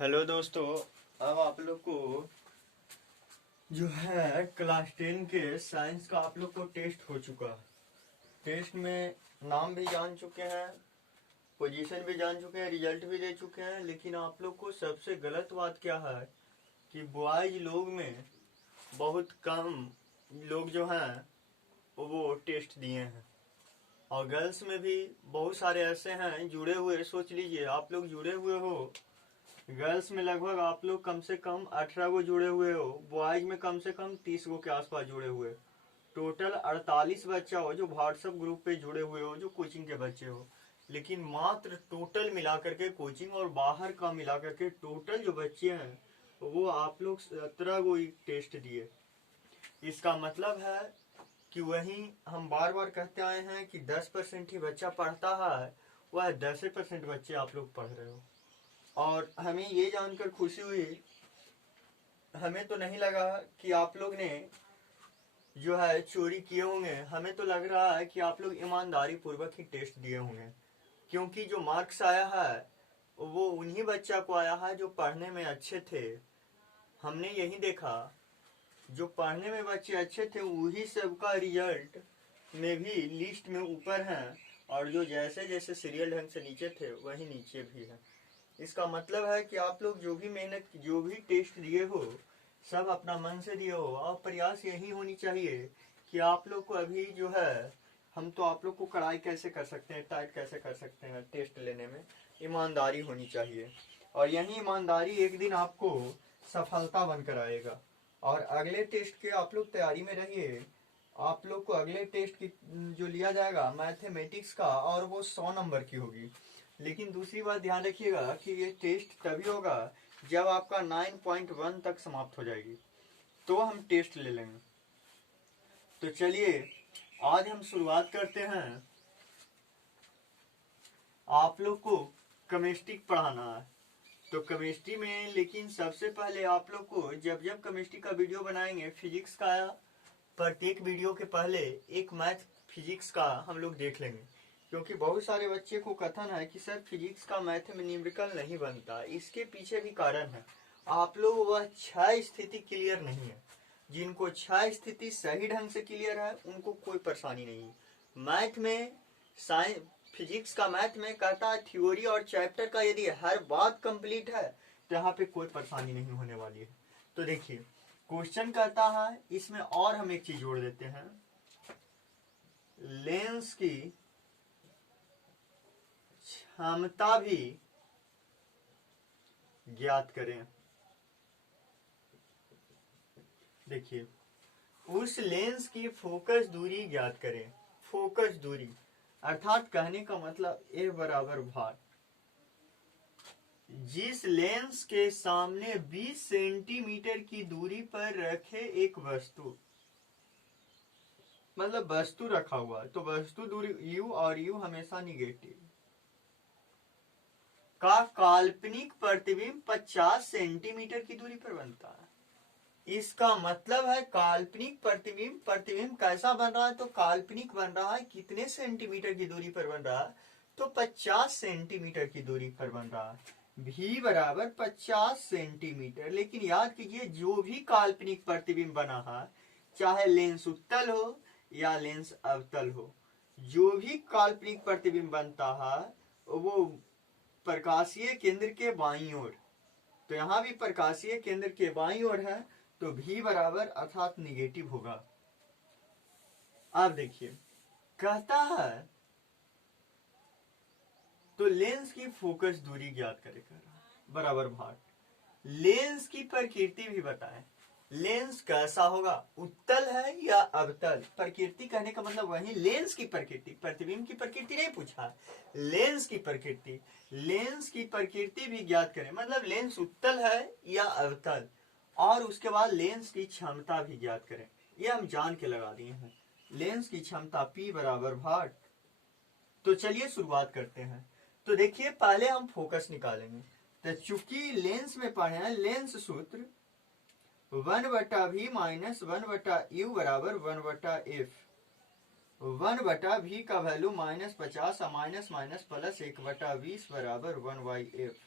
Hello दोस्तों। अब आप लोग को जो है क्लास 10 के साइंस का आप लोग को टेस्ट हो चुका। टेस्ट में नाम भी जान चुके हैं, पोजीशन भी जान चुके हैं, रिजल्ट भी दे चुके हैं। लेकिन आप लोग को सबसे गलत बात क्या है कि बॉयज लोग में बहुत कम लोग जो हैं वो टेस्ट दिए हैं, और गर्ल्स में भी बहुत सारे ऐसे हैं जुड़े हुए। सोच लीजिए आप लोग जुड़े हुए हो, गर्ल्स में लगभग आप लोग कम से कम 18 गो जुड़े हुए हो, बॉयज में कम से कम 30 गो के आसपास जुड़े हुए। टोटल 48 बच्चा हो जो व्हाट्सएप ग्रुप पे जुड़े हुए हो, जो कोचिंग के बच्चे हो। लेकिन मात्र टोटल मिलाकर के कोचिंग और बाहर का मिलाकर के टोटल जो बच्चे हैं वो आप लोग 17 गो टेस्ट दिए। इसका मतलब है कि वही हम बार बार कहते आए हैं कि 10% ही बच्चा पढ़ता है, वह 10% बच्चे आप लोग पढ़ रहे हो। और हमें ये जानकर खुशी हुई, हमें तो नहीं लगा कि आप लोग ने जो है चोरी किए होंगे। हमें तो लग रहा है कि आप लोग ईमानदारी पूर्वक ही टेस्ट दिए होंगे, क्योंकि जो मार्क्स आया है वो उन्हीं बच्चा को आया है जो पढ़ने में अच्छे थे। हमने यही देखा, जो पढ़ने में बच्चे अच्छे थे वही सबका रिजल्ट में भी लिस्ट में ऊपर हैं, और जो जैसे जैसे सीरियल ढंग से नीचे थे वही नीचे भी है। इसका मतलब है कि आप लोग जो भी मेहनत, जो भी टेस्ट दिए हो, सब अपना मन से दिए हो। और प्रयास यही होनी चाहिए कि आप लोग को अभी जो है, हम तो आप लोग को कड़ाई कैसे कर सकते हैं, टाइट कैसे कर सकते हैं, टेस्ट लेने में ईमानदारी होनी चाहिए। और यही ईमानदारी एक दिन आपको सफलता बनकर आएगा। और अगले टेस्ट के आप लोग तैयारी में रहिए। आप लोग को अगले टेस्ट की जो लिया जाएगा मैथमेटिक्स का, और वो 100 नंबर की होगी। लेकिन दूसरी बात ध्यान रखिएगा कि ये टेस्ट तभी होगा जब आपका 9.1 तक समाप्त हो जाएगी, तो हम टेस्ट ले लेंगे। तो चलिए आज हम शुरुआत करते हैं। आप लोग को केमिस्ट्री पढ़ाना है, तो केमिस्ट्री में लेकिन सबसे पहले आप लोग को जब जब केमिस्ट्री का वीडियो बनाएंगे, फिजिक्स का प्रत्येक वीडियो के पहले एक मैथ फिजिक्स का हम लोग देख लेंगे। क्योंकि बहुत सारे बच्चे को कथन है कि सर फिजिक्स का मैथ में न्यूमेरिकल नहीं बनता। इसके पीछे भी कारण है, आप लोग वह 6 स्थिति क्लियर नहीं है। जिनको 6 स्थिति सही ढंग से क्लियर है उनको कोई परेशानी नहीं है। मैथ में साइंस, फिजिक्स का मैथ में कहता है थ्योरी और चैप्टर का यदि हर बात कंप्लीट है तो यहाँ पे कोई परेशानी नहीं होने वाली है। तो देखिए क्वेश्चन कहता है, इसमें और हम एक चीज जोड़ देते हैं, लेंस की क्षमता भी ज्ञात करें। देखिए उस लेंस की फोकस दूरी ज्ञात करें। फोकस दूरी अर्थात कहने का मतलब ए बराबर भार। जिस लेंस के सामने 20 सेंटीमीटर की दूरी पर रखे एक वस्तु, मतलब वस्तु रखा हुआ है तो वस्तु दूरी u और u हमेशा निगेटिव, का काल्पनिक प्रतिबिंब 50 सेंटीमीटर की दूरी पर बनता है। इसका मतलब है काल्पनिक प्रतिबिंब, प्रतिबिंब कैसा बन रहा है, तो काल्पनिक बन रहा है। कितने सेंटीमीटर की दूरी पर बन रहा है, तो 50 सेंटीमीटर की दूरी पर बन रहा है। v बराबर 50 सेंटीमीटर। लेकिन याद कीजिए जो भी काल्पनिक प्रतिबिंब बना है, चाहे लेंस उत्तल हो या लेंस अवतल हो, जो भी काल्पनिक प्रतिबिंब बनता है वो प्रकाशीय केंद्र के बाईं ओर, तो यहां भी प्रकाशीय केंद्र के बाईं ओर है, तो v बराबर अर्थात निगेटिव होगा। अब देखिए कहता है तो लेंस की फोकस दूरी ज्ञात करेगा बराबर भाग। लेंस की प्रकृति भी बताएं, लेंस कैसा होगा, उत्तल है या अवतल। प्रकृति कहने का मतलब वही लेंस की प्रकृति, प्रतिबिंब की प्रकृति नहीं पूछा, लेंस की प्रकृति। लेंस की प्रकृति भी ज्ञात करें, मतलब लेंस उत्तल है या अवतल, और उसके बाद लेंस की क्षमता भी ज्ञात करें। ये हम जान के लगा दिए हैं, लेंस की क्षमता P बराबर भाट। तो चलिए शुरुआत करते हैं। तो देखिए पहले हम फोकस निकालेंगे। तो चूंकि लेंस में पढ़े हैं, लेंस सूत्र 1/v माइनस 1/u बराबर 1/f। 1/v का वैल्यू -50 माइनस माइनस प्लस 1/20 बराबर 1/f।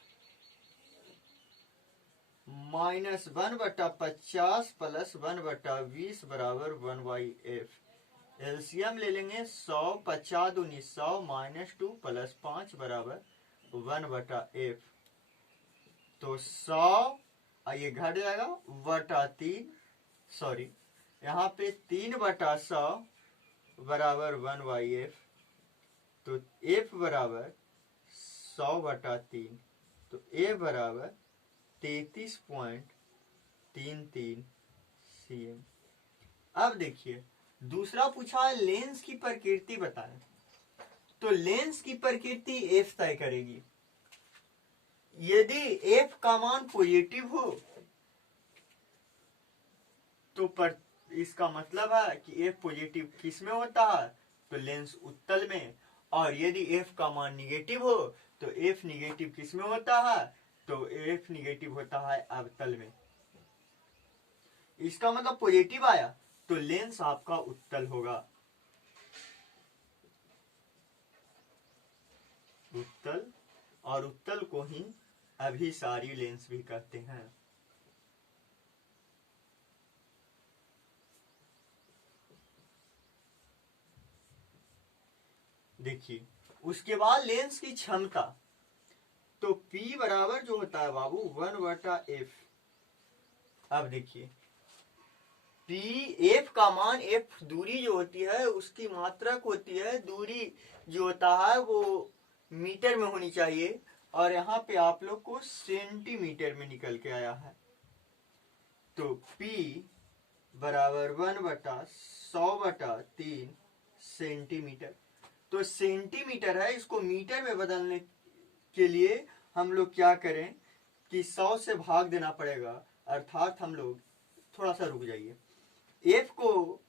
-1/50 + 1/20 बराबर 1/f। एलसीएम ले लेंगे 100, 50 दूनी 100 -2 + 5 बराबर 1/f। तो 100 ये घट जाएगा बटा 3, सॉरी यहाँ पे 3/100 बराबर 1/f। तो f बराबर 100/3, तो a बराबर 33.33 cm। अब देखिए दूसरा पूछा है लेंस की प्रकृति बताएं। तो लेंस की प्रकृति f तय करेगी। यदि f का मान पॉजिटिव हो तो इसका मतलब है कि f पॉजिटिव किस में होता है, तो लेंस उत्तल में। और यदि f का मान निगेटिव हो तो f निगेटिव किस में होता है, तो f निगेटिव होता है अवतल में। इसका मतलब पॉजिटिव आया तो लेंस आपका उत्तल होगा। उत्तल, और उत्तल को ही अभिसारी लेंस भी कहते हैं। देखिए उसके बाद लेंस की क्षमता, तो P बराबर जो होता है बाबू 1/f। अब देखिए P, f का मान, f दूरी जो होती है उसकी मात्रक होती है। दूरी जो होता है वो मीटर में होनी चाहिए, और यहाँ पे आप लोग को सेंटीमीटर में निकल के आया है। तो P बराबर 1/100/3 सेंटीमीटर। तो सेंटीमीटर है, इसको मीटर में बदलने के लिए हम लोग क्या करें कि 100 से भाग देना पड़ेगा। अर्थात हम लोग थोड़ा सा रुक जाइए, f को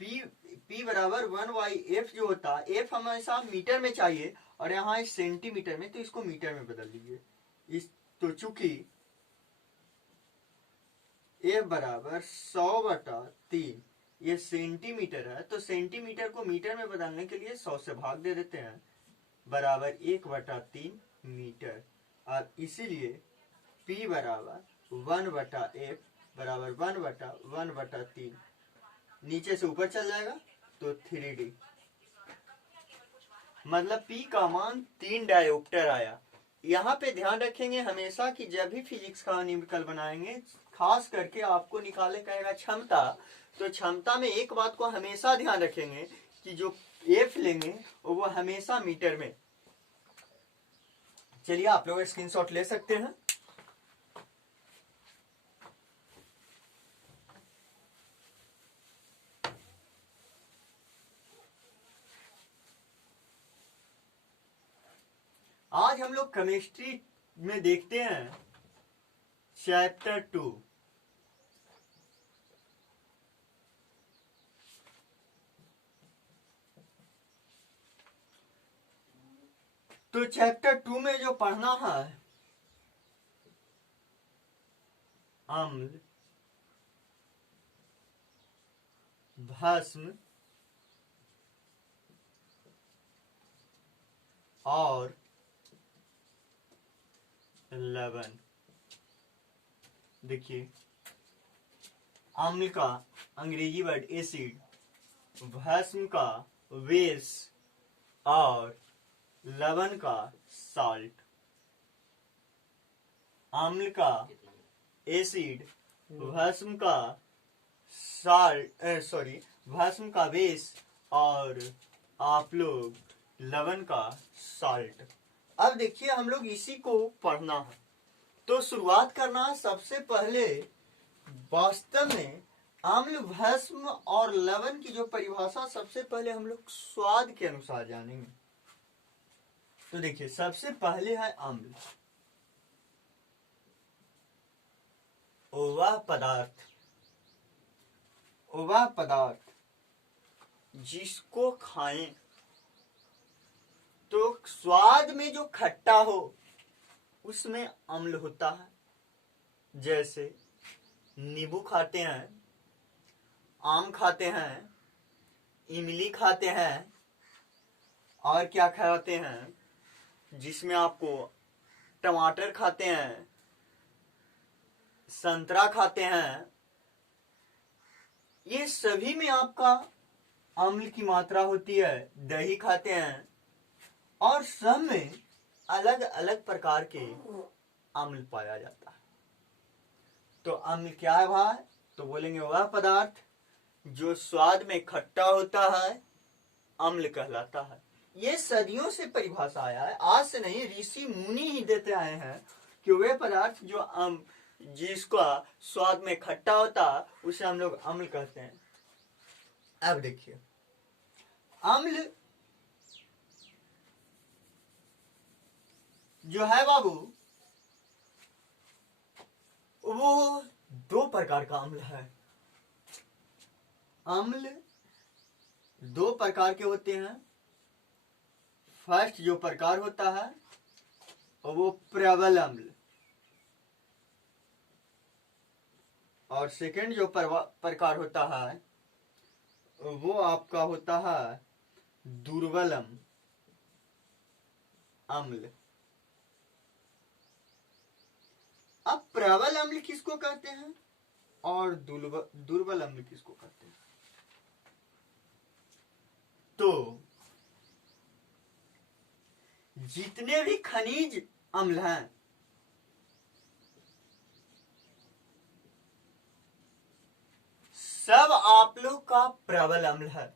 p बराबर 1/f जो होता है, f हमेशा मीटर में चाहिए और यहाँ इस सेंटीमीटर में, तो इसको मीटर में बदल दीजिए। इस तो चूंकि f बराबर 100/3 ये सेंटीमीटर है, तो सेंटीमीटर को मीटर में बदलने के लिए 100 से भाग दे देते हैं, बराबर 1/3 मीटर। और इसीलिए P बराबर 1/f बराबर 1/1/3, नीचे से ऊपर चल जाएगा तो 3D। मतलब P का मान 3 डायोप्टर आया। यहाँ पे ध्यान रखेंगे हमेशा कि जब भी फिजिक्स का न्यूमेरिकल बनाएंगे, खास करके आपको निकाले कहेगा क्षमता, तो क्षमता में एक बात को हमेशा ध्यान रखेंगे कि जो f लेंगे वो हमेशा मीटर में। चलिए आप लोग स्क्रीनशॉट ले सकते हैं। आज हम लोग केमिस्ट्री में देखते हैं चैप्टर 2। तो चैप्टर 2 में जो पढ़ना है, अम्ल, भस्म और लवण। देखिए अम्ल का अंग्रेजी वर्ड एसिड, भस्म का बेस और लवण का साल्ट। अम्ल का एसिड, भस्म का भस्म का बेस और आप लोग लवण का साल्ट। अब देखिए हम लोग इसी को पढ़ना है, तो शुरुआत करना है सबसे पहले वास्तव में अम्ल, भस्म और लवण की जो परिभाषा सबसे पहले हम लोग स्वाद के अनुसार जानेंगे। तो देखिए सबसे पहले है अम्ल। वह पदार्थ जिसको खाएं तो स्वाद में जो खट्टा हो उसमें अम्ल होता है। जैसे नींबू खाते हैं, आम खाते हैं, इमली खाते हैं, और क्या खाते हैं जिसमें आपको टमाटर खाते हैं, संतरा खाते हैं, ये सभी में आपका अम्ल की मात्रा होती है। दही खाते हैं और सब में अलग अलग प्रकार के अम्ल पाया जाता है। तो अम्ल क्या है भाई? तो बोलेंगे वह पदार्थ जो स्वाद में खट्टा होता है अम्ल कहलाता है। ये सदियों से परिभाषा आया है, आज से नहीं, ऋषि मुनि ही देते आए हैं कि वे पदार्थ जो जिसका स्वाद में खट्टा होता है उसे हम लोग अम्ल कहते हैं। अब देखिए, अम्ल जो है बाबू, वो दो प्रकार का अम्ल है। अम्ल दो प्रकार के होते हैं। फर्स्ट जो प्रकार होता है वो प्रबल अम्ल, और सेकंड जो प्रकार होता है वो आपका होता है दुर्बल अम्ल। अब प्रबल अम्ल किसको कहते हैं और दुर्बल अम्ल किसको कहते हैं? तो जितने भी खनिज अम्ल हैं सब आप लोग का प्रबल अम्ल है।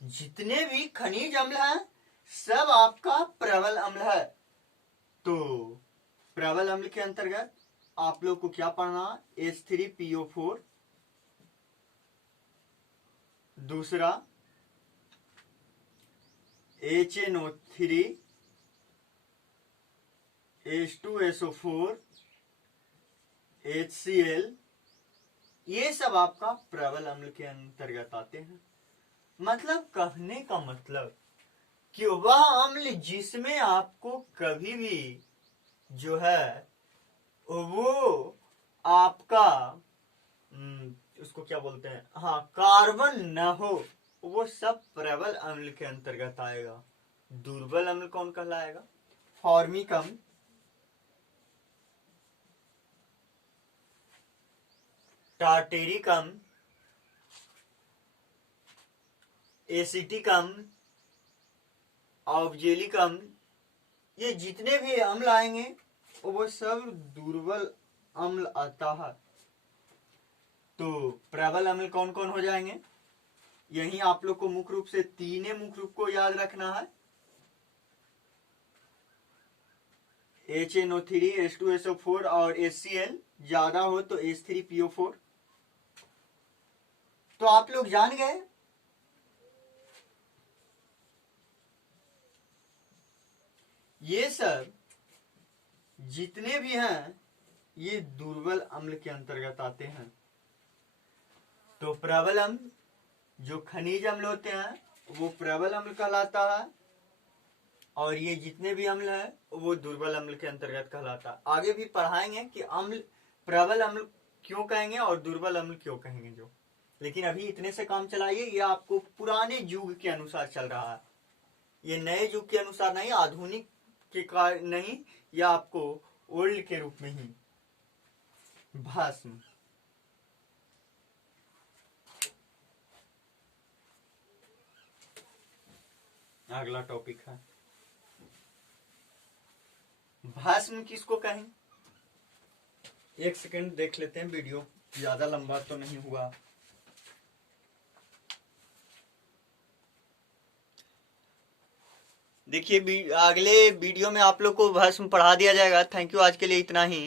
जितने भी खनिज अम्ल हैं सब आपका प्रबल अम्ल है। तो प्रबल अम्ल के अंतर्गत आप लोग को क्या पढ़ना? H3PO4, दूसरा HNO3, H2SO4, HCl, ये सब आपका प्रबल अम्ल के अंतर्गत आते हैं। मतलब कहने का मतलब कि वह अम्ल जिसमें आपको कभी भी जो है वो आपका उसको क्या बोलते हैं, हाँ, कार्बन न हो, वो सब प्रबल अम्ल के अंतर्गत आएगा। दुर्बल अम्ल कौन कहलाएगा? फॉर्मिक अम्ल, टार्टेरिक अम्ल, एसिटिक अम्ल, ऑक्जेलिक अम्ल, ये जितने भी अम्ल आएंगे वो सब दुर्बल अम्ल आता है। तो प्रबल अम्ल कौन कौन हो जाएंगे? यही आप लोग को मुख्य रूप से तीन मुख्य रूप को याद रखना है। HNO3, H2SO4 और HCl, ज्यादा हो तो H3PO4। तो आप लोग जान गए। ये सब जितने भी हैं ये दुर्बल अम्ल के अंतर्गत आते हैं। तो प्रबल अम्ल जो खनिज अम्ल होते हैं वो प्रबल अम्ल कहलाता है, और ये जितने भी अम्ल हैं वो दुर्बल अम्ल के अंतर्गत कहलाता है। आगे भी पढ़ाएंगे कि अम्ल प्रबल अम्ल क्यों कहेंगे और दुर्बल अम्ल क्यों कहेंगे जो, लेकिन अभी इतने से काम चलाइए। ये आपको पुराने युग के अनुसार चल रहा है, ये नए युग के अनुसार नहीं, आधुनिक के कारण नहीं, या आपको ओल्ड के रूप में ही। भस्म, अगला टॉपिक है भस्म किसको कहें? एक सेकंड देख लेते हैं, वीडियो ज्यादा लंबा तो नहीं हुआ। देखिए अगले वीडियो में आप लोग को भस्म पढ़ा दिया जाएगा। थैंक यू, आज के लिए इतना ही।